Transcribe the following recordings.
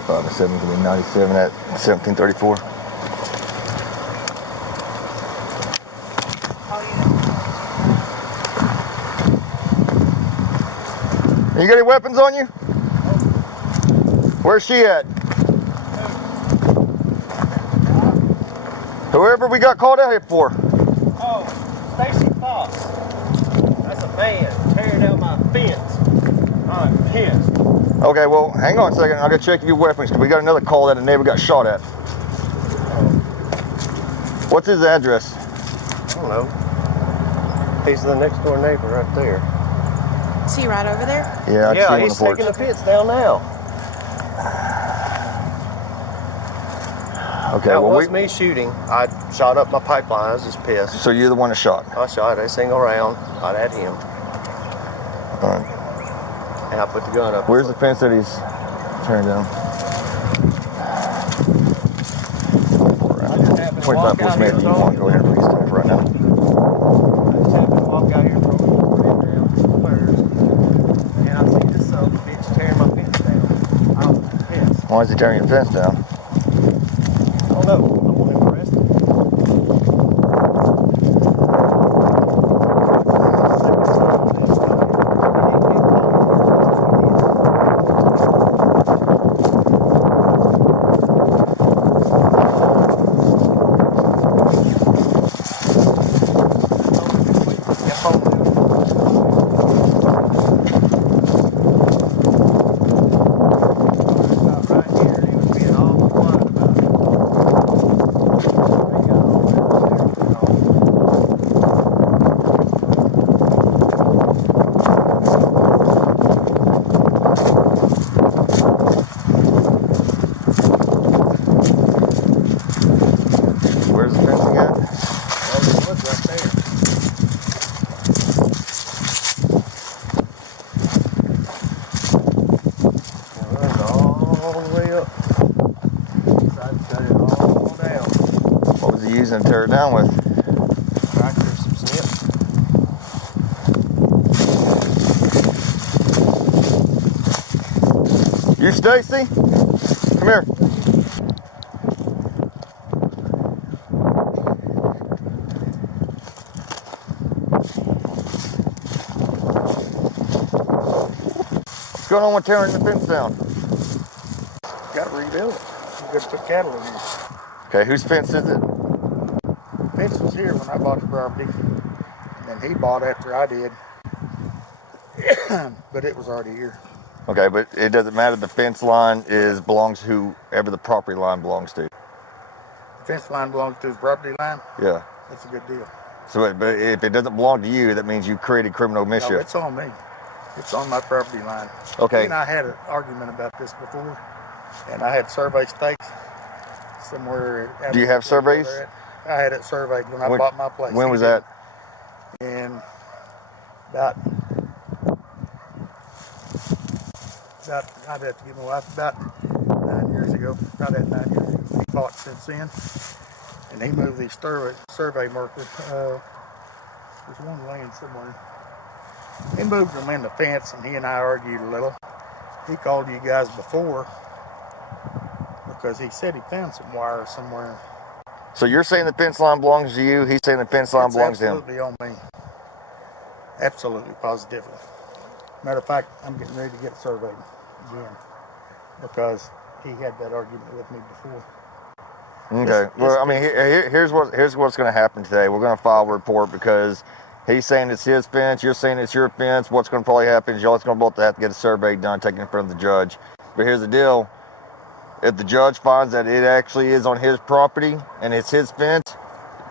25 to 7 can be 97 at 1734. You got any weapons on you? Where's she at? Whoever we got called out here for. Oh, Stacy Fox. That's a man tearing down my fence. I'm pissed. Okay, well, hang on a second. I gotta check your weapons because we got another call that a neighbor got shot at. What's his address? I don't know. He's the next door neighbor right there. Is he right over there? Yeah, yeah, he's taking the fence down now. Okay, that well, was me shooting. I shot up my pipeline. I was just pissed. So you're the one that shot? I shot every single round. I at him. All right. And I put the gun up. Where's the fence that he's tearing down? 25 plus maybe you want to go ahead and release stuff right now. I just happened to walk out here and throw it down first. And I see this son of a bitch tearing my fence down. I was pissed. Why is he tearing your fence down? I don't know. I want him arrested. Where's the fence again? Well, the wood's right there. It runs all the way up. Decided to cut it all down. What was he using to tear it down with? Tractor, some snips. You, Stacy? Come here. What's going on with tearing the fence down? Got to rebuild it. We're going to put cattle in here. Okay, whose fence is it? Fence was here when I bought the property, and then he bought after I did, but it was already here. Okay, but it doesn't matter. The fence line belongs to whoever the property line belongs to. The fence line belongs to his property line. Yeah. That's a good deal. So, but if it doesn't belong to you, that means you created criminal mischief. No, it's on me. It's on my property line. Okay. He and I had an argument about this before, and I had survey stakes somewhere. Do you have surveys? I had it surveyed when I bought my place. When was that? And about I'd have to give my wife about 9 years ago. Right at 9 years ago. He bought since then, and he moved these survey markers. There's one laying somewhere. He moved them in the fence, and he and I argued a little. He called you guys before because he said he found some wire somewhere. So you're saying the fence line belongs to you, he's saying the fence line belongs to him? Absolutely on me. Absolutely, positively. Matter of fact, I'm getting ready to get surveyed again because he had that argument with me before. Okay. Well, I mean, here's what's going to happen today. We're going to file a report because he's saying it's his fence, you're saying it's your fence. What's going to probably happen is y'all's going to both have to get a survey done, taken in front of the judge. But here's the deal. If the judge finds that it actually is on his property and it's his fence,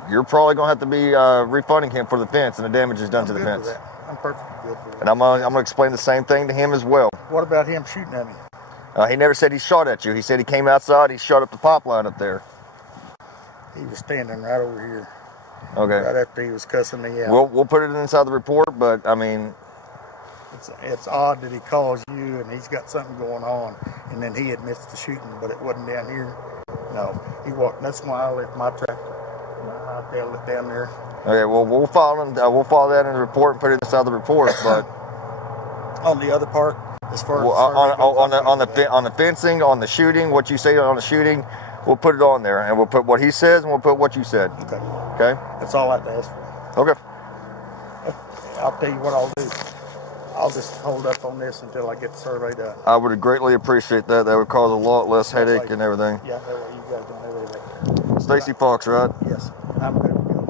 you're probably going to have to be refunding him for the fence and the damage is done to the fence. With that. I'm perfectly good for that. And I'm going to explain the same thing to him as well. What about him shooting at me? He never said he shot at you. He said he came outside, he shot up the pipeline up there. He was standing right over here. Okay. Right after he was cussing me out. We'll put it inside the report, but I mean, it's odd that he calls you and he's got something going on, and then he admits to shooting, but it wasn't down here. No, he walked. That's why I left my tractor. I held it down there. Okay, well we'll file that in the report and put it inside the report. But on the other part, As far as Well, the survey goes, I'm good with that. on the fencing, on the shooting, what you say on the shooting, we'll put it on there, and we'll put what he says, and we'll put what you said. Okay. Okay. That's all I have to ask for. Okay. I'll tell you what I'll do. I'll just hold up on this until I get the survey done. I would greatly appreciate that. That would cause a lot less headache and everything. Yeah, that way you guys don't have anything. Stacy Fox, right? Yes, I'm good to go.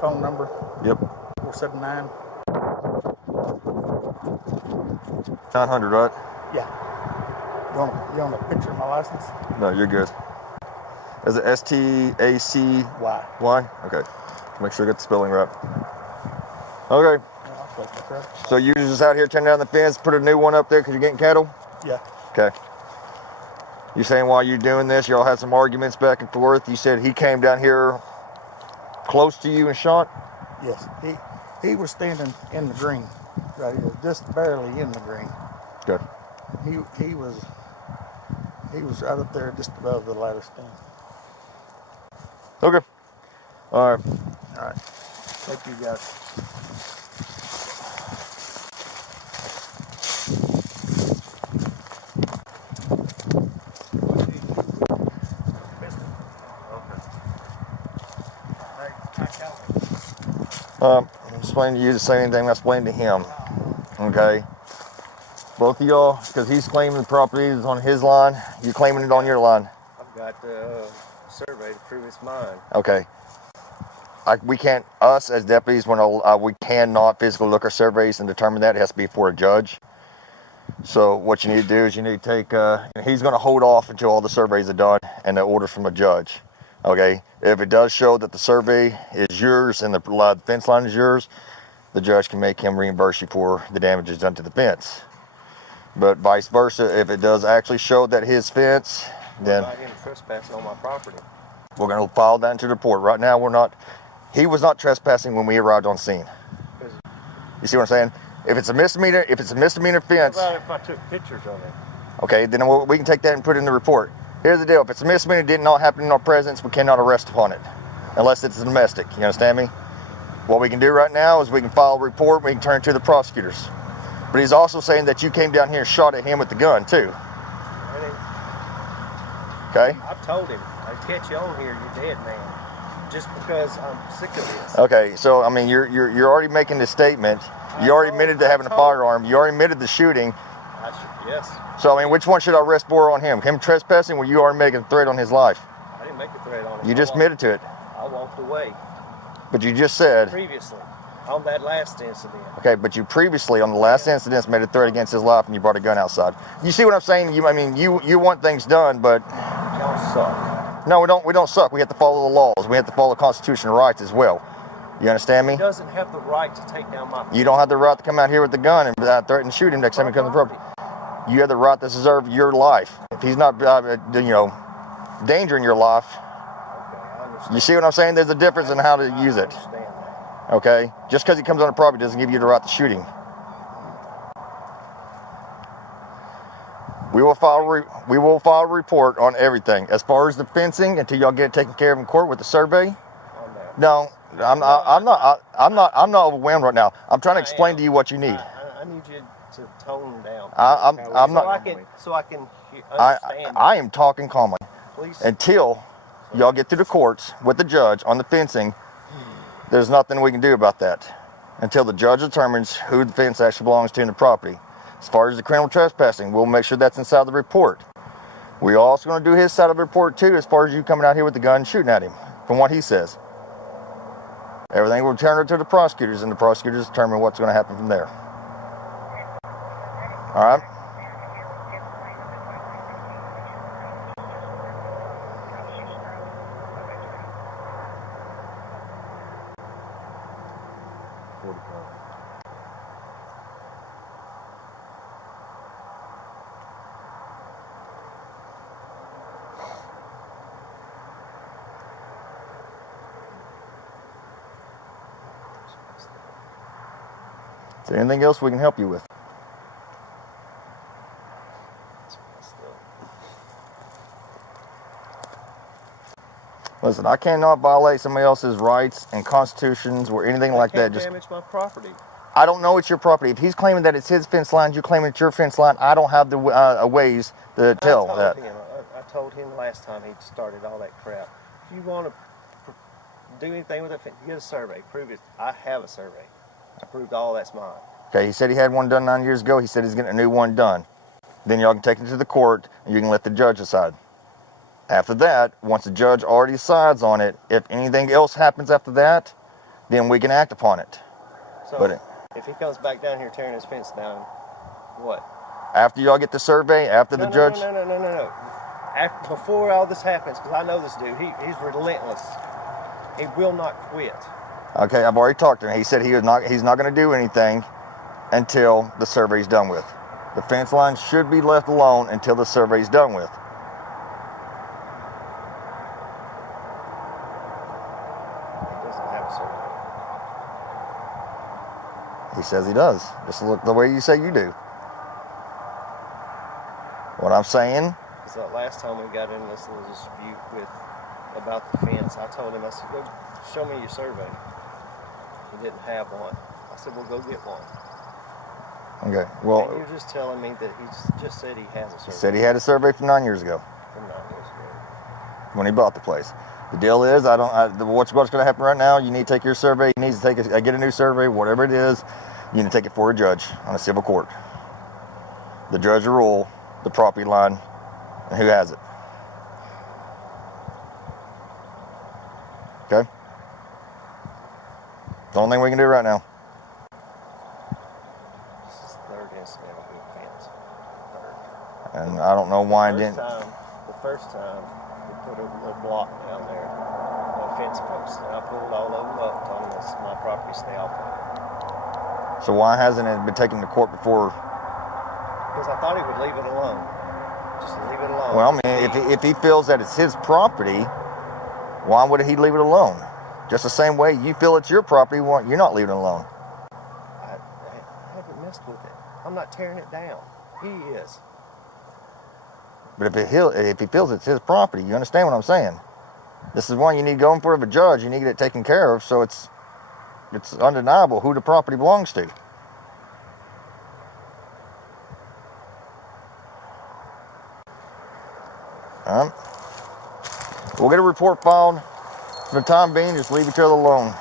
Phone number? Yep. 479. 900, right? Yeah. You want a picture of my license? No, you're good. Is it STACY? Why? Okay. Make sure I get the spelling right. Okay. Yeah, I'll take my truck. So you're just out here tearing down the fence, put a new one up there because you're getting cattle? Yeah. Okay. You saying while you're doing this, y'all had some arguments back and forth. You said he came down here close to you and shot? Yes. He was standing in the green right here, just barely in the green. Good. He was right up there just above the ladder stand. Okay. All right. All right. Thank you guys. I'm explaining to you the same thing I explained to him. Okay. Both of y'all, because he's claiming the property is on his line, you're claiming it on your line. I've got the survey to prove it's mine. Okay. We can't, us as deputies, we cannot physically look at surveys and determine that. It has to be for a judge. So what you need to do is you need to take, he's going to hold off until all the surveys are done and the order from a judge. Okay. If it does show that the survey is yours and the fence line is yours, the judge can make him reimburse you for the damages done to the fence. But vice versa, if it does actually show that his fence, then What about him trespassing on my property? we're going to file that into the report. Right now, he was not trespassing when we arrived on scene. You see what I'm saying? If it's a misdemeanor fence. What about if I took pictures of it? Okay, then we can take that and put it in the report. Here's the deal. If it's a misdemeanor, did not happen in our presence, we cannot arrest upon it. Unless it's domestic. You understand me? What we can do right now is we can file a report, we can turn it to the prosecutors. But he's also saying that you came down here and shot at him with the gun, too. Okay? I told him, I'd catch you on here, you're dead, man. Just because I'm sick of this. Okay, so, I mean, you're already making this statement. You already admitted to having a firearm. You already admitted to shooting. Yes. So, I mean, which one should I arrest for on him? Him trespassing, or you already making a threat on his life? I didn't make a threat on him. You just admitted to it. I walked away. But you just said... Previously, on that last incident. Okay, but you previously, on the last incident, made a threat against his life and you brought a gun outside. You see what I'm saying? You want things done, but... Y'all suck. No, we don't suck. We have to follow the laws. We have to follow constitutional rights as well. You understand me? He doesn't have the right to take down my... You don't have the right to come out here with a gun and threaten to shoot him next time he comes to the property. You have the right to preserve your life. If he's not, endangering your life, Okay, I understand. you see what I'm saying? There's a difference in how to use it. I understand that. Okay? Just because he comes on the property doesn't give you the right to shoot him. We will file a report on everything. As far as the fencing, until y'all get it taken care of in court with the survey. No, I'm not overwhelmed right now. I'm trying to explain to you what you need. I need you to tone down. I'm not. So I can understand. I am talking calmly. Please. Until y'all get to the courts with the judge on the fencing, there's nothing we can do about that. Until the judge determines who the fence actually belongs to in the property. As far as the criminal trespassing, we'll make sure that's inside the report. We're also going to do his side of the report too, as far as you coming out here with the gun and shooting at him, from what he says. Everything will turn it to the prosecutors, and the prosecutors determine what's going to happen from there. All right? Is there anything else we can help you with? Listen, I cannot violate somebody else's rights and constitutions or anything like that. Just damage my property. I don't know it's your property. If he's claiming that it's his fence line, you're claiming it's your fence line, I don't have the ways to tell that. I told him last time he started all that crap. If you want to do anything with it, get a survey. Prove it. I have a survey. I proved all that's mine. Okay, he said he had one done 9 years ago. He said he's getting a new one done. Then y'all can take it to the court and you can let the judge decide. After that, once the judge already decides on it, if anything else happens after that, then we can act upon it. So But if he comes back down here tearing his fence down, what? after y'all get the survey, after the judge... No. Before all this happens, because I know this dude, he's relentless. He will not quit. Okay, I've already talked to him. He said he's not going to do anything until the survey's done with. The fence line should be left alone until the survey's done with. He doesn't have a survey. He says he does. Just look the way you say you do. What I'm saying... Because that last time we got in this little dispute about the fence, I told him, I said, go show me your survey. He didn't have one. I said, well, go get one. Okay, well... And you're just telling me that he just said he has a survey. He said he had a survey from 9 years ago. From 9 years ago. When he bought the place. The deal is, what's going to happen right now, you need to take your survey, you need to get a new survey, whatever it is, you need to take it for a judge on a civil court. The judge will rule the property line and who has it. Okay? The only thing we can do right now. This is the third incident with the fence. Third. And I don't know why I didn't... The first time, we put a little block down there, a fence post, and I pulled all of them up, told them this is my property, stay off of it. So why hasn't it been taken to court before? Because I thought he would leave it alone. Just leave it alone. Well, I mean, if he feels that it's his property, why would he leave it alone? Just the same way you feel it's your property, you're not leaving it alone. I haven't messed with it. I'm not tearing it down. He is. But if he feels it's his property, you understand what I'm saying? This is one you need to go in front of a judge. You need to get it taken care of, so it's undeniable who the property belongs to. We'll get a report filed. For the time being, just leave each other alone.